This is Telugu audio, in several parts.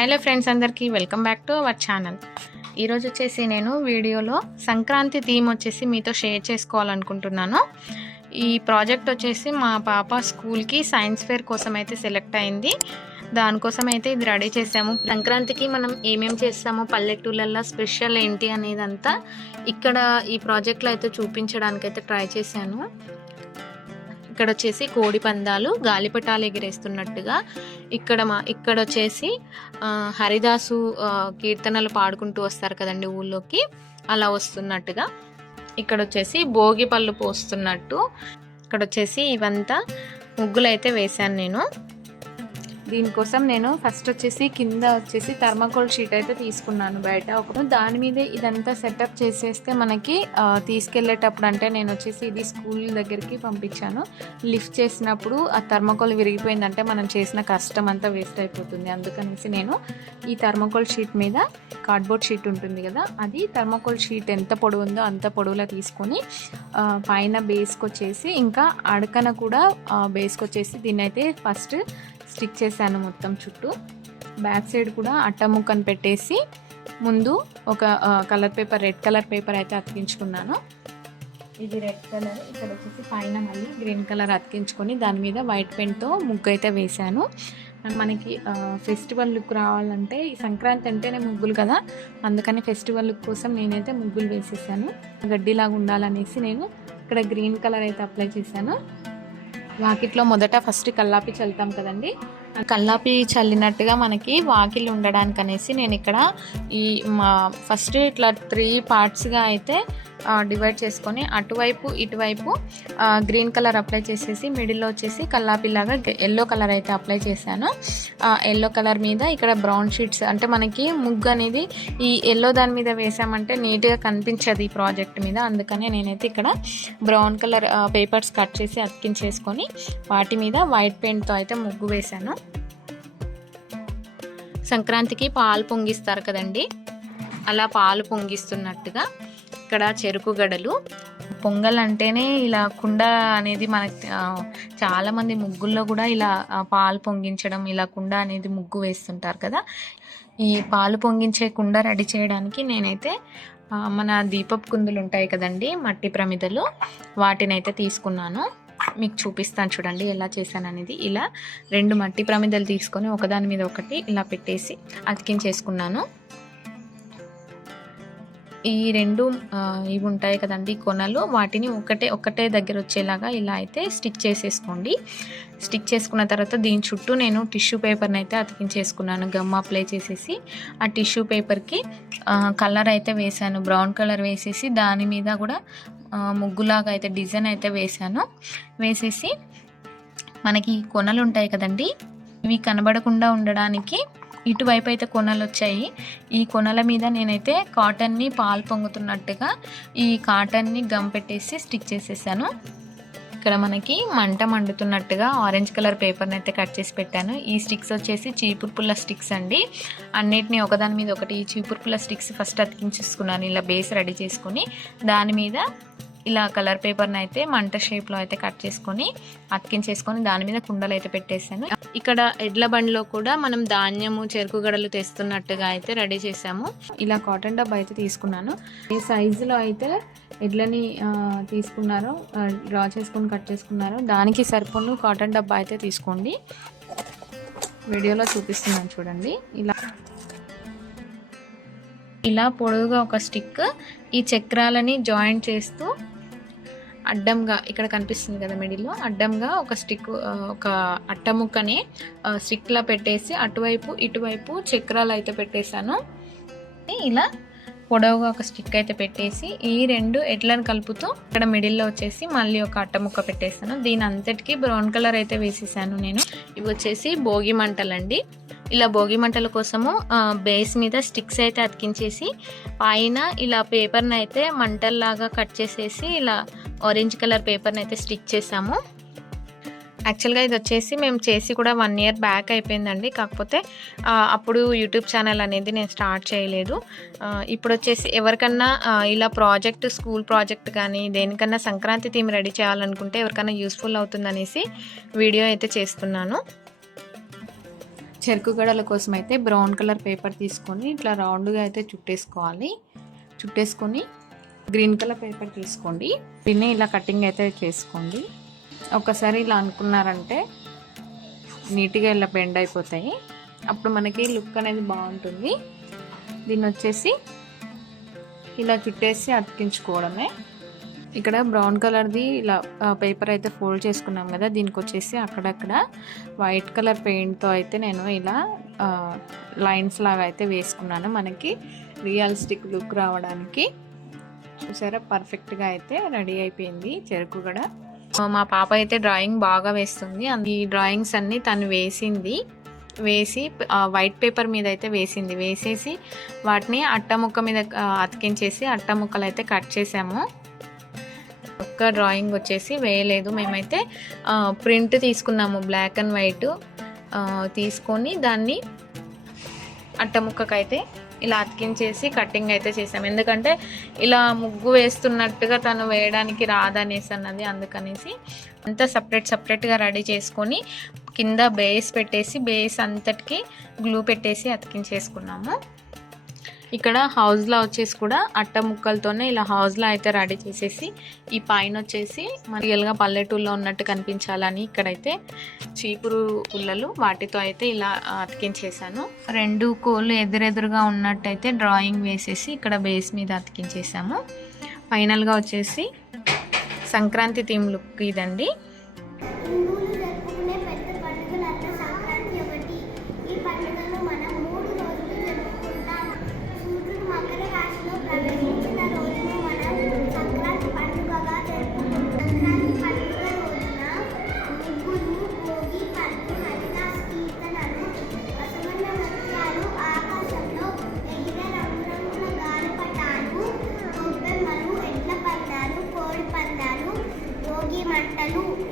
హలో ఫ్రెండ్స్, అందరికీ welcome back to our channel. ఈరోజు వచ్చేసి నేను వీడియోలో సంక్రాంతి థీమ్ వచ్చేసి మీతో షేర్ చేసుకోవాలనుకుంటున్నాను. ఈ ప్రాజెక్ట్ వచ్చేసి మా పాప స్కూల్కి సైన్స్ ఫేర్ కోసం అయితే సెలెక్ట్ అయింది. దానికోసం అయితే ఇది రెడీ చేసాము. సంక్రాంతికి మనం ఏమేమి చేస్తామో, పల్లెటూళ్ళల్లో స్పెషల్ ఏంటి అనేదంతా ఇక్కడ ఈ ప్రాజెక్ట్లో అయితే చూపించడానికి అయితే ట్రై చేశాను. ఇక్కడ వచ్చేసి కోడి పందాలు, గాలిపటాలు ఎగిరేస్తున్నట్టుగా, ఇక్కడ వచ్చేసి హరిదాసు కీర్తనలు పాడుకుంటూ వస్తారు కదండి ఊళ్ళోకి, అలా వస్తున్నట్టుగా. ఇక్కడ వచ్చేసి భోగి పళ్ళు పోస్తున్నట్టు. ఇక్కడ వచ్చేసి ఇవంతా ముగ్గులు అయితే వేశాను నేను. దీనికోసం నేను ఫస్ట్ వచ్చేసి కింద వచ్చేసి థర్మాకోల్ షీట్ అయితే తీసుకున్నాను బయట. దాని మీదే ఇదంతా సెటప్ చేసేస్తే మనకి తీసుకెళ్లేటప్పుడు, అంటే నేను వచ్చేసి ఇది స్కూల్ దగ్గరికి పంపించాను. లిఫ్ట్ చేసినప్పుడు ఆ థర్మాకోల్ విరిగిపోయిందంటే మనం చేసిన కష్టం అంతా వేస్ట్ అయిపోతుంది. అందుకనేసి నేను ఈ థర్మాకోల్ షీట్ మీద, కార్డ్బోర్డ్ షీట్ ఉంటుంది కదా, అది థర్మాకోల్ షీట్ ఎంత పొడవు ఉందో అంత పొడవులా తీసుకొని పైన బేస్కొచ్చేసి, ఇంకా అడకన కూడా బేస్కొచ్చేసి దీన్ని అయితే ఫస్ట్ స్టిక్ చేశాను మొత్తం చుట్టూ. బ్యాక్ సైడ్ కూడా అట్ట ముక్కను పెట్టేసి ముందు ఒక colour paper, red colour paper అయితే అతికించుకున్నాను. ఇది రెడ్ కలర్. ఇక్కడ వచ్చేసి పైన మళ్ళీ గ్రీన్ కలర్ అతికించుకొని దాని మీద వైట్ పెన్తో ముగ్గు అయితే వేశాను. మనకి ఫెస్టివల్ లుక్ రావాలంటే, ఈ సంక్రాంతి అంటేనే ముగ్గులు కదా, అందుకని ఫెస్టివల్ లుక్ కోసం నేనైతే ముగ్గులు వేసేసాను. గడ్డిలాగా ఉండాలనేసి నేను ఇక్కడ గ్రీన్ కలర్ అయితే అప్లై చేశాను. వాకిట్లో మొదట ఫస్ట్ కల్లాపి చల్లుతాం కదండి, కల్లాపి చల్లినట్టుగా మనకి వాకిలు ఉండడానికి అనేసి నేను ఇక్కడ ఫస్ట్ ఇట్లా 3 పార్ట్స్గా అయితే డివైడ్ చేసుకొని అటువైపు ఇటువైపు గ్రీన్ కలర్ అప్లై చేసేసి మిడిల్లో వచ్చేసి కల్లాపిలాగా ఎల్లో కలర్ అయితే అప్లై చేశాను. ఎల్లో కలర్ మీద ఇక్కడ బ్రౌన్ షీట్స్, అంటే మనకి ముగ్గు అనేది ఈ ఎల్లో దాని మీద వేసామంటే నీట్గా కనిపించదు ఈ ప్రాజెక్ట్ మీద. అందుకనే నేనైతే ఇక్కడ బ్రౌన్ కలర్ పేపర్స్ కట్ చేసి అతికించేసుకొని వాటి మీద వైట్ పెయింట్తో అయితే ముగ్గు వేశాను. సంక్రాంతికి పాలు పొంగిస్తారు కదండి, అలా పాలు పొంగిస్తున్నట్టుగా ఇక్కడ చెరుకు గడలు. పొంగల్ అంటేనే ఇలా కుండ అనేది మనకి చాలామంది ముగ్గుల్లో కూడా ఇలా పాలు పొంగించడం, ఇలా కుండ అనేది ముగ్గు వేస్తుంటారు కదా. ఈ పాలు పొంగించే కుండ రెడీ చేయడానికి నేనైతే మన దీపపు కుందులు ఉంటాయి కదండి, మట్టి ప్రమిదలు, వాటినైతే తీసుకున్నాను. మీకు చూపిస్తాను చూడండి ఎలా చేశాను అనేది. ఇలా 2 మట్టి ప్రమిదలు తీసుకొని ఒకదాని మీద ఒకటి ఇలా పెట్టేసి అతికించేసుకున్నాను. ఈ 2 ఇవి ఉంటాయి కదండి కొనలు, వాటిని ఒకటే దగ్గర వచ్చేలాగా ఇలా అయితే స్టిక్ చేసేసుకోండి. స్టిక్ చేసుకున్న తర్వాత దీని చుట్టూ నేను టిష్యూ పేపర్ని అయితే అతికించేసుకున్నాను. గమ్ అప్లై చేసేసి ఆ టిష్యూ పేపర్కి కలర్ అయితే వేసాను, బ్రౌన్ కలర్ వేసేసి దాని మీద కూడా ముగ్గులాగా అయితే డిజైన్ అయితే వేసాను. వేసేసి మనకి కొనలు ఉంటాయి కదండి, ఇవి కనబడకుండా ఉండడానికి ఇటువైపు అయితే కొనలు వచ్చాయి. ఈ కొనల మీద నేనైతే కాటన్ని పాలు పొంగుతున్నట్టుగా ఈ కాటన్ని గమ్ పెట్టేసి స్టిక్ చేసేసాను. ఇక్కడ మనకి మంట మండుతున్నట్టుగా ఆరెంజ్ కలర్ పేపర్ని అయితే కట్ చేసి పెట్టాను. ఈ స్టిక్స్ వచ్చేసి చీపురు పుల్ల స్టిక్స్ అండి. అన్నిటిని ఒకదాని మీద ఒకటి ఈ చీపురు పుల్ల స్టిక్స్ ఫస్ట్ అతికించేసుకున్నాను. ఇలా బేస్ రెడీ చేసుకుని దాని మీద ఇలా కలర్ పేపర్ని అయితే మంట షేప్లో అయితే కట్ చేసుకొని అతికించేసుకొని దాని మీద కుండలు అయితే పెట్టేశాను. ఇక్కడ ఎడ్ల బండిలో కూడా మనం ధాన్యము, చెరుకు గడలు తెస్తున్నట్టుగా అయితే రెడీ చేసాము. ఇలా కాటన్ డబ్బా అయితే తీసుకున్నాను. ఈ సైజులో అయితే ఎడ్లని తీసుకున్నారో, డ్రా చేసుకొని కట్ చేసుకున్నారో దానికి సరిపోను కాటన్ డబ్బా అయితే తీసుకోండి. వీడియోలో చూపిస్తున్నాను చూడండి. ఇలా పొడవుగా ఒక స్టిక్ ఈ చక్రాలని జాయింట్ చేస్తూ అడ్డంగా, ఇక్కడ కనిపిస్తుంది కదా మిడిల్లో, అడ్డంగా ఒక స్టిక్, ఒక అట్ట ముక్కని స్టిక్లా పెట్టేసి అటువైపు ఇటువైపు చక్రాలు అయితే పెట్టేశాను. ఇలా పొడవుగా ఒక స్టిక్ అయితే పెట్టేసి ఈ 2 ఎడ్లను కలుపుతూ ఇక్కడ మిడిల్లో వచ్చేసి మళ్ళీ ఒక అట్ట ముక్క పెట్టేస్తాను. దీని అంతటికి బ్రౌన్ కలర్ అయితే వేసేసాను నేను. ఇవి వచ్చేసి భోగి మంటలండి. ఇలా భోగి మంటల కోసము బేస్ మీద స్టిక్స్ అయితే అతికించేసి పైన ఇలా పేపర్ని అయితే మంటల్లాగా కట్ చేసేసి ఇలా ఆరెంజ్ కలర్ పేపర్ని అయితే స్టిక్ చేసాము. యాక్చువల్గా ఇది వచ్చేసి మేము చేసి కూడా 1 ఇయర్ బ్యాక్ అయిపోయిందండి. కాకపోతే అప్పుడు యూట్యూబ్ ఛానల్ అనేది నేను స్టార్ట్ చేయలేదు. ఇప్పుడు వచ్చేసి ఎవరికన్నా ఇలా స్కూల్ ప్రాజెక్ట్ కానీ దేనికన్నా సంక్రాంతి థీమ్ రెడీ చేయాలనుకుంటే ఎవరికన్నా యూస్ఫుల్ అవుతుందనేసి వీడియో అయితే చేస్తున్నాను. చెరుకు గడల కోసం అయితే బ్రౌన్ కలర్ పేపర్ తీసుకొని ఇట్లా రౌండ్గా అయితే చుట్టేసుకోవాలి. చుట్టేసుకొని గ్రీన్ కలర్ పేపర్ తీసుకోండి. దీన్ని ఇలా కటింగ్ అయితే చేసుకోండి. ఒకసారి ఇలా అనుకున్నారంటే నీట్గా ఇలా బెండ్ అయిపోతాయి. అప్పుడు మనకి లుక్ అనేది బాగుంటుంది. దీన్ని వచ్చేసి ఇలా చుట్టేసి అతికించుకోవడమే. ఇక్కడ బ్రౌన్ కలర్ది ఇలా పేపర్ అయితే ఫోల్డ్ చేసుకున్నాం కదా, దీనికి వచ్చేసి అక్కడక్కడ వైట్ కలర్ పెయింట్తో అయితే నేను ఇలా లైన్స్ లాగా అయితే వేసుకున్నాను, మనకి రియలిస్టిక్ లుక్ రావడానికి. చూసారా, పర్ఫెక్ట్గా అయితే రెడీ అయిపోయింది చెరుకు గడ. మా పాప అయితే డ్రాయింగ్ బాగా వేస్తుంది. ఈ డ్రాయింగ్స్ అన్నీ తను వేసి వైట్ పేపర్ మీద అయితే వేసేసి వాటిని అట్ట ముక్క మీద అతికించేసి అట్ట ముక్కలు అయితే కట్ చేసాము. ఒక్క డ్రాయింగ్ వచ్చేసి వేయలేదు. మేమైతే ప్రింట్ తీసుకున్నాము, బ్లాక్ అండ్ వైట్ తీసుకొని దాన్ని అట్ట ముక్కకైతే ఇలా అతికించేసి కటింగ్ అయితే చేసాము. ఎందుకంటే ఇలా ముగ్గు వేస్తున్నట్టుగా తను వేయడానికి రాదనేసి అన్నది, అందుకనేసి అంతా సపరేట్గా రెడీ చేసుకొని కింద బేస్ పెట్టేసి బేస్ అంతటికి గ్లూ పెట్టేసి అతికించేసుకున్నాము. ఇక్కడ హౌస్లో వచ్చేసి కూడా అట్ట ముక్కలతోనే ఇలా హౌస్లో అయితే రెడీ చేసేసి ఈ పైన వచ్చేసి రియల్గా పల్లెటూరులో ఉన్నట్టు కనిపించాలని ఇక్కడైతే చీపురు పుల్లలు వాటితో అయితే ఇలా అతికించేసాను. 2 కోళ్ళు ఎదురెదురుగా ఉన్నట్టయితే డ్రాయింగ్ వేసేసి ఇక్కడ బేస్ మీద అతికించేసాము. ఫైనల్గా వచ్చేసి సంక్రాంతి థీమ్ లుక్ ఇదండి.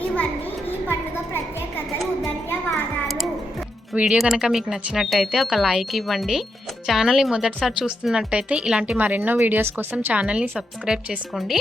ఇవన్నీ ఈ పండుగ ప్రత్యేకతలు. ధన్యవాదాలు. వీడియో కనుక మీకు నచ్చినట్టయితే ఒక లైక్ ఇవ్వండి. ఛానల్ని మొదటిసారి చూస్తున్నట్టయితే ఇలాంటి మరెన్నో వీడియోస్ కోసం ఛానల్ని సబ్స్క్రైబ్ చేసుకోండి.